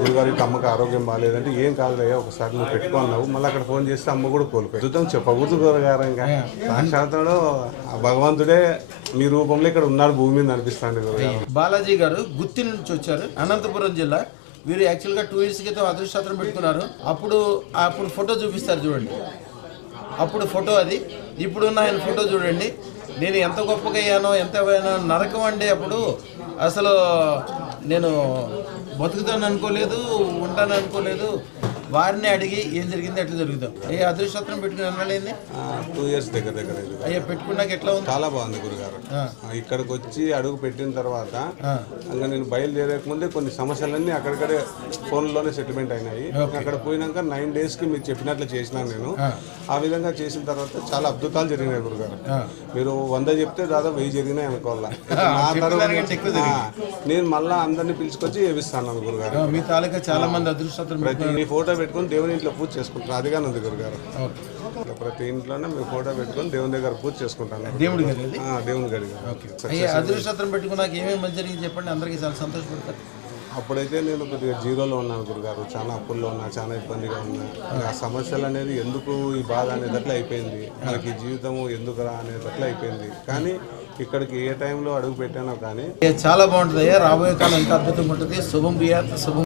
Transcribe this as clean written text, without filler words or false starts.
గురుగారు ఇట్లా అమ్మకి ఆరోగ్యం బాగాలేదంటే ఏం కాదులయ్యా ఒకసారి నువ్వు పెట్టుకున్నావు మళ్ళీ అక్కడ ఫోన్ చేస్తే అమ్మ కూడా కోల్పోయి చూద్దాం చెప్పకూడదు గురుగారు ఇంకా సాక్షాత్తుడు ఆ భగవంతుడే మీ రూపంలో ఇక్కడ ఉన్నాడు భూమి మీద అనిపిస్తాండి గురుగారు. బాలాజీ గారు గుత్తి నుంచి వచ్చారు, అనంతపురం జిల్లా. వీరు యాక్చువల్గా 2 years క్రితం అదృష్టం పెట్టుకున్నారు. అప్పుడు ఫోటో చూపిస్తారు చూడండి, అప్పుడు ఫోటో అది. ఇప్పుడున్న ఆయన ఫోటో చూడండి. నేను ఎంత గొప్పగా అయ్యానో ఎంత నరకం అండి. అప్పుడు అసలు నేను బతుకుతాను అనుకోలేదు, ఉంటాను అనుకోలేదు. వారిని అడిగి ఏం జరిగింది ఎట్లా జరుగుతాం. ఏ అదృష్టం పెట్టుకుని అన్నాడేంది 2 years దగ్గర అయ్యా పెట్టుకున్నాక ఎట్లా ఉంది? చాలా బాగుంది గురుగారు. ఇక్కడికి వచ్చి అడుగు పెట్టిన తర్వాత ఇంకా నేను బయలుదేరక ముందే కొన్ని సమస్యలన్నీ అక్కడికడే ఫోన్లోనే సెటిల్మెంట్ అయినాయి. అక్కడ పోయినాక 9 daysకి మీరు చెప్పినట్లు చేసినాను నేను. ఆ విధంగా చేసిన తర్వాత చాలా అద్భుతాలు జరిగినాయి గురుగారు. మీరు 100 చెప్తే దాదాపు 1000 జరిగినాయి అనుకోవాలా. నా తర్వాత నేను మళ్ళీ అందరినీ పిలుచుకొచ్చి ఏవిస్తాను గురుగారు. మీ తాలూకా చాలా మంది అదృష్టం ప్రతి ఫోటో పెట్టుకొని దేవుని ఇంట్లో పూజ చేసుకుంటాను. అదిగానే ఉంది గురుగారు. ప్రతి ఇంట్లోనే మేము ఫోటో పెట్టుకొని దేవుని దగ్గర పూజ చేసుకుంటాను. దేవుడి గారు దేవుని గడి అదృష్టం పెట్టుకున్నాక ఏమేమి మంచి జరిగింది చెప్పండి, అందరికీ చాలా సంతోషపడతారు. అప్పుడైతే నేను కొద్దిగా జీరోలో ఉన్నాను గురుగారు. చాలా అప్పుల్లో ఉన్నా, చాలా ఇబ్బందిగా ఉన్నా. ఆ సమస్యలు అనేది ఎందుకు ఈ బాధ అనేటట్లు అయిపోయింది. మనకి జీవితం ఎందుకురా అనేటట్లు అయిపోయింది. కానీ ఇక్కడికి ఏ టైంలో అడుగు పెట్టానో కానీ చాలా బాగుంటుంది. రాబోయే కాలం ఇంకా అద్భుతంగా ఉంటుంది. శుభం బియా శుభం.